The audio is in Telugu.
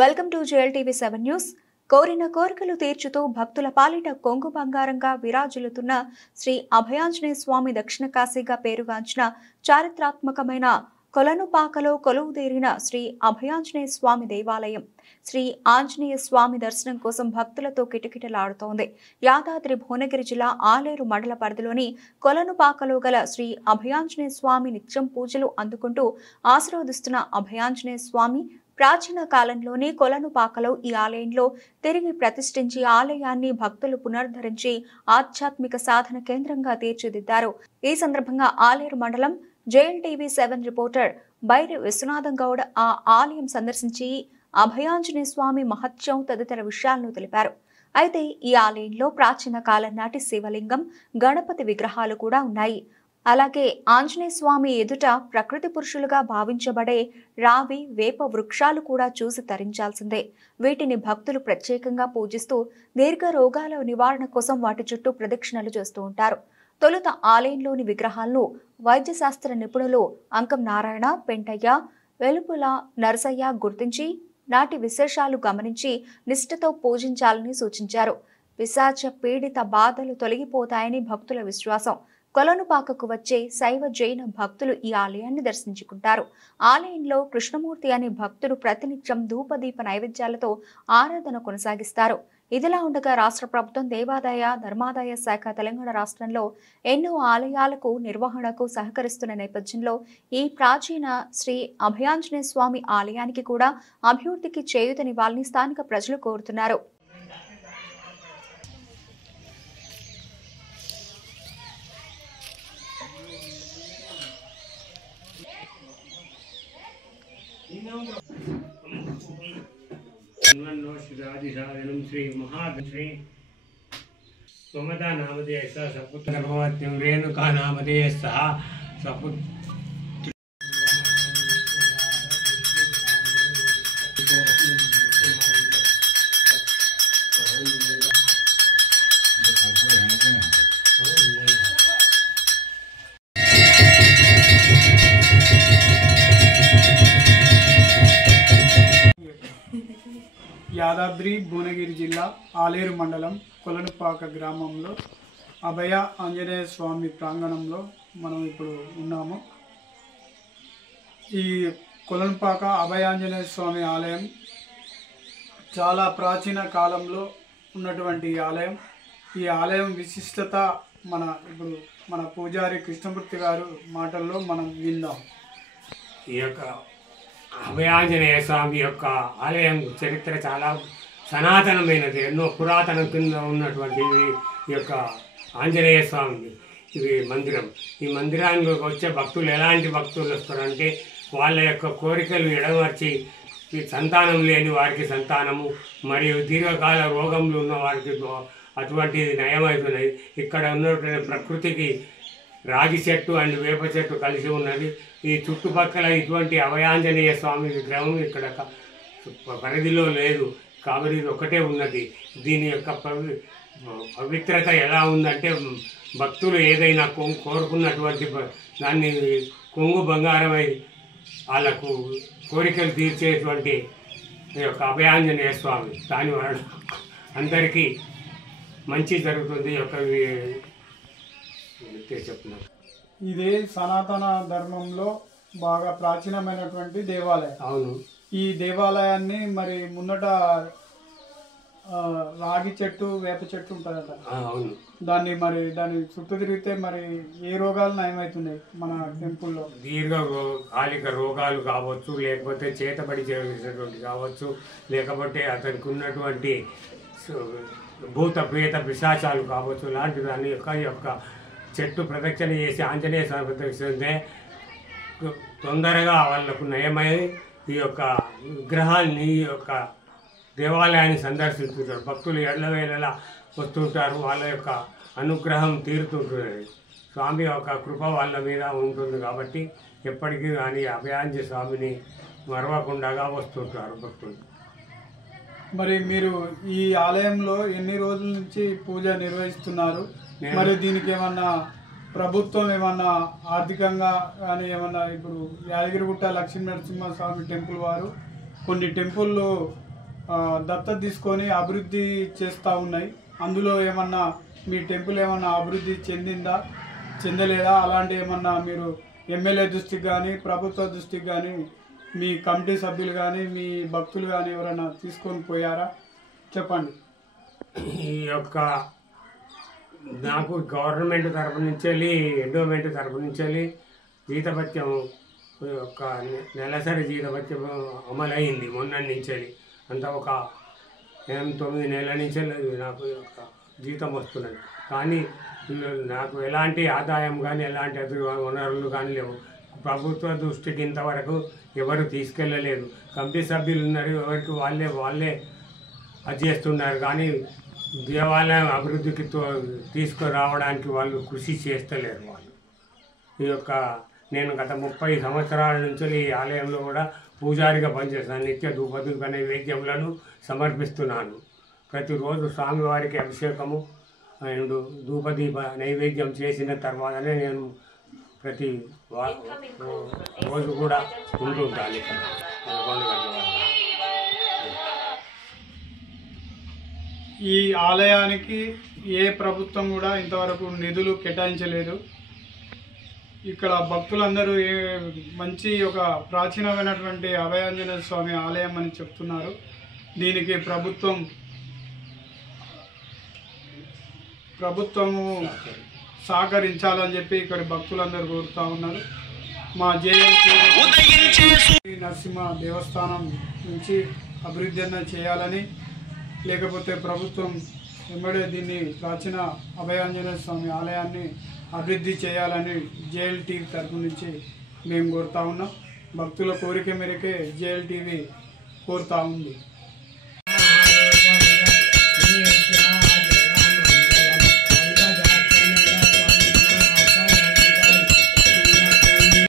Welcome to JLTV 7 news. కోరిన కోరికలు తీర్చుతూ భక్తుల పాలిట కొంగు బంగారంగా విరాజిల్లుతున్న శ్రీ అభయాంజనేయ స్వామి దక్షిణ కాశీగా పేరుగాంచిన చారిత్రాత్మకమైన కొలనుపాకలో కొలువుదీరిన శ్రీ అభయాంజనేయ స్వామి దేవాలయం శ్రీ ఆంజనేయ స్వామి దర్శనం కోసం భక్తులతో కిటకిటలాడుతోంది. యాదాద్రి భువనగిరి జిల్లా ఆలేరు మండల పరిధిలోని కొలనుపాకలో గల శ్రీ అభయాంజనేయ స్వామి నిత్యం పూజలు అందుకుంటూ ఆశీర్వదిస్తున్న అభయాంజనేయ స్వామి ప్రాచీన కాలంలోనే కొలనుపాకలో ఈ ఆలయంలో తిరిగి ప్రతిష్ఠించి ఆలయాన్ని భక్తులు పునరుద్ధరించి ఆధ్యాత్మిక సాధన కేంద్రంగా తీర్చిదిద్దారు. ఈ సందర్భంగా ఆలేరు మండలం JLTV 7 రిపోర్టర్ బైరి విశ్వనాథం గౌడ్ ఆ ఆలయం సందర్శించి అభయాంజనేయ స్వామి మహత్యం తదితర విషయాలను తెలిపారు. అయితే ఈ ఆలయంలో ప్రాచీన కాలం నాటి శివలింగం, గణపతి విగ్రహాలు కూడా ఉన్నాయి. అలాగే ఆంజనేయ స్వామి ఎదుట ప్రకృతి పురుషులుగా భావించబడే రావి, వేప వృక్షాలు కూడా చూసి తరించాల్సిందే. వీటిని భక్తులు ప్రత్యేకంగా పూజిస్తూ దీర్ఘ రోగాల నివారణ కోసం వాటి చుట్టూ ప్రదక్షిణలు చేస్తూ ఉంటారు. తొలుత ఆలయంలోని విగ్రహాలను వైద్యశాస్త్ర నిపుణులు అంకం నారాయణ, పెంటయ్య, వెలుపుల నరసయ్య గుర్తించి నాటి విశేషాలు గమనించి నిష్ఠతో పూజించాలని సూచించారు. పిశాచ పీడిత బాధలు తొలగిపోతాయని భక్తుల విశ్వాసం. కొలనుపాకకు వచ్చే శైవ జైన భక్తులు ఈ ఆలయాన్ని దర్శించుకుంటారు. ఆలయంలో కృష్ణమూర్తి అనే భక్తుడు ప్రతినిత్యం ధూపదీప నైవేద్యాలతో ఆరాధన కొనసాగిస్తారు. ఇదిలా ఉండగా రాష్ట్ర ప్రభుత్వం దేవాదాయ ధర్మాదాయ శాఖ తెలంగాణ రాష్ట్రంలో ఎన్నో ఆలయాలకు నిర్వహణకు సహకరిస్తున్న నేపథ్యంలో ఈ ప్రాచీన శ్రీ అభయాంజనేయ స్వామి ఆలయానికి కూడా అభివృద్ధికి చేయూతనివ్వాలని స్థానిక ప్రజలు కోరుతున్నారు. श्री महाश्री सोमदा नामधेय सपुत्र भगवत्यं रेणुका नामधेय सह सपुत्र యాదాద్రి భువనగిరి జిల్లా ఆలేరు మండలం కొలనుపాక గ్రామంలో అభయ ఆంజనేయ స్వామి ప్రాంగణంలో మనం ఇప్పుడు ఉన్నాము. ఈ కొలనుపాక అభయ ఆంజనేయ స్వామి ఆలయం చాలా ప్రాచీన కాలంలో ఉన్నటువంటి ఆలయం. ఈ ఆలయం విశిష్టత మన పూజారి కృష్ణమూర్తి గారు మాటల్లో మనం విందాం. ఈ యొక్క అభయాంజనేయ స్వామి యొక్క ఆలయం చరిత్ర చాలా సనాతనమైనది. ఎన్నో పురాతన కింద ఉన్నటువంటి ఈ యొక్క ఆంజనేయ స్వామి ఇది మందిరం. ఈ మందిరానికి వచ్చే భక్తులు ఎలాంటి భక్తులు వస్తారంటే వాళ్ళ యొక్క కోరికలు ఎడమర్చి ఈ సంతానం లేని వారికి సంతానము, మరియు దీర్ఘకాల రోగములు ఉన్న వారికి అటువంటిది నయమవుతున్నాయి. ఇక్కడ ఉన్నటువంటి ప్రకృతికి రాగి చెట్టు అండ్ వేప చెట్టు కలిసి ఉన్నది. ఈ చుట్టుపక్కల ఇటువంటి అభయాంజనేయ స్వామి విగ్రహం ఇక్కడ పరిధిలో లేదు కాబట్టి ఇది ఒకటే ఉన్నది. దీని యొక్క పవిత్రత ఎలా ఉందంటే భక్తులు ఏదైనా కోరుకున్నటువంటి దాన్ని కొంగు బంగారమై వాళ్ళకు కోరికలు తీర్చేటువంటి ఈ యొక్క అభయాంజనేయ స్వామి దాని వలన అందరికీ మంచి జరుగుతుంది. యొక్క చెప్తున్నారు. ఇదే సనాతన ధర్మంలో బాగా ప్రాచీనమైనటువంటి దేవాలయం. అవును. ఈ దేవాలయాన్ని మరి ముందట రాగి చెట్టు, వేప చెట్టు ఉంటుందట. అవును. దాని చుట్టూ తిరిగితే మరి ఏ రోగాలు నయమవుతున్నాయి మన టెంపుల్లో? దీర్ఘకాలిక రోగాలు కావచ్చు, లేకపోతే చేతబడి చేసేటువంటి కావచ్చు, లేకపోతే అతనికి ఉన్నటువంటి భూత ప్రేత పిశాచాలు కావచ్చు, లాంటి దాని యొక్క చెట్టు ప్రదక్షిణ చేసి ఆంజనేయ స్వామి ప్రదక్షిణే తొందరగా వాళ్ళకు నయమై ఈ యొక్క విగ్రహాన్ని, ఈ యొక్క దేవాలయాన్ని సందర్శిస్తుంటారు. భక్తులు ఎళ్ళవేళలా వస్తుంటారు. వాళ్ళ యొక్క అనుగ్రహం తీరుతుంటుంది. స్వామి యొక్క కృప వాళ్ళ మీద ఉంటుంది కాబట్టి ఎప్పటికీ కానీ అభయాంజనేయ స్వామిని మరవకుండా వస్తుంటారు భక్తులు. మరి మీరు ఈ ఆలయంలో ఎన్ని రోజుల నుంచి పూజ నిర్వహిస్తున్నారు? మరి దీనికి ఏమన్నా ప్రభుత్వం ఏమన్నా ఆర్థికంగా కానీ ఏమన్నా ఇప్పుడు యాదగిరిగుట్ట లక్ష్మీ నరసింహస్వామి టెంపుల్ వారు కొన్ని టెంపుల్లో దత్తత తీసుకొని అభివృద్ధి చేస్తూ ఉన్నాయి. అందులో ఏమన్నా మీ టెంపుల్ ఏమన్నా అభివృద్ధి చెందిందా, చెందలేదా? అలాంటి ఏమన్నా మీరు ఎమ్మెల్యే దృష్టికి కానీ ప్రభుత్వ దృష్టికి కానీ మీ కమిటీ సభ్యులు కానీ మీ భక్తులు కానీ ఎవరైనా తీసుకొని పోయారా? చెప్పండి. ఈ యొక్క నాకు గవర్నమెంట్ తరపు నుంచి వెళ్ళి ఎండోమెంట్ తరపు నుంచి వెళ్ళి జీతభత్యం ఒక నెలసరి జీతభత్యం అమలైంది మొన్న నుంచి వెళ్ళి. అంతా ఒక 9 నెలల నుంచి నాకు యొక్క జీతం వస్తున్నది. కానీ నాకు ఎలాంటి ఆదాయం కానీ ఎలాంటి వనరులు కానీ లేవు. ప్రభుత్వ దృష్టికి ఇంతవరకు ఎవరు తీసుకెళ్ళలేదు. కమిటీ సభ్యులు ఉన్నారు, ఎవరికి వాళ్ళే అది చేస్తున్నారు. కానీ దేవాలయం అభివృద్ధికి తీసుకురావడానికి వాళ్ళు కృషి చేస్తలేరు. వాళ్ళు ఈ యొక్క నేను గత 30 సంవత్సరాల నుంచి ఈ ఆలయంలో కూడా పూజారిగా పనిచేస్తాను. నిత్య ధూపదీప నైవేద్యములను సమర్పిస్తున్నాను. ప్రతిరోజు స్వామివారికి అభిషేకము అండ్ ధూపదీప నైవేద్యం చేసిన తర్వాతనే నేను ప్రతి రోజు కూడా ఉంటుంటాను ఇక్కడ. ఈ ఆలయానికి ఏ ప్రభుత్వం కూడా ఇంతవరకు నిధులు కేటాయించలేదు. ఇక్కడ భక్తులందరూ మంచి ఒక ప్రాచీనమైనటువంటి అభయాంజనేయ స్వామి ఆలయం అని చెప్తున్నారు. దీనికి ప్రభుత్వము సహకరించాలని చెప్పి ఇక్కడ భక్తులందరూ కోరుతూ ఉన్నారు. మా జేఎల్టీ నరసింహ దేవస్థానం నుంచి అభివృద్ధి అన్న చేయాలని, లేకపోతే ప్రభుత్వం వెంబడే దీన్ని ప్రాచీన అభయాంజనేయ స్వామి ఆలయాన్ని అభివృద్ధి చేయాలని జేఎల్టీవీ తరఫు నుంచి మేము కోరుతా ఉన్నాం. భక్తుల కోరిక మేరకే జేఎల్టీవీ కోరుతా ఉంది.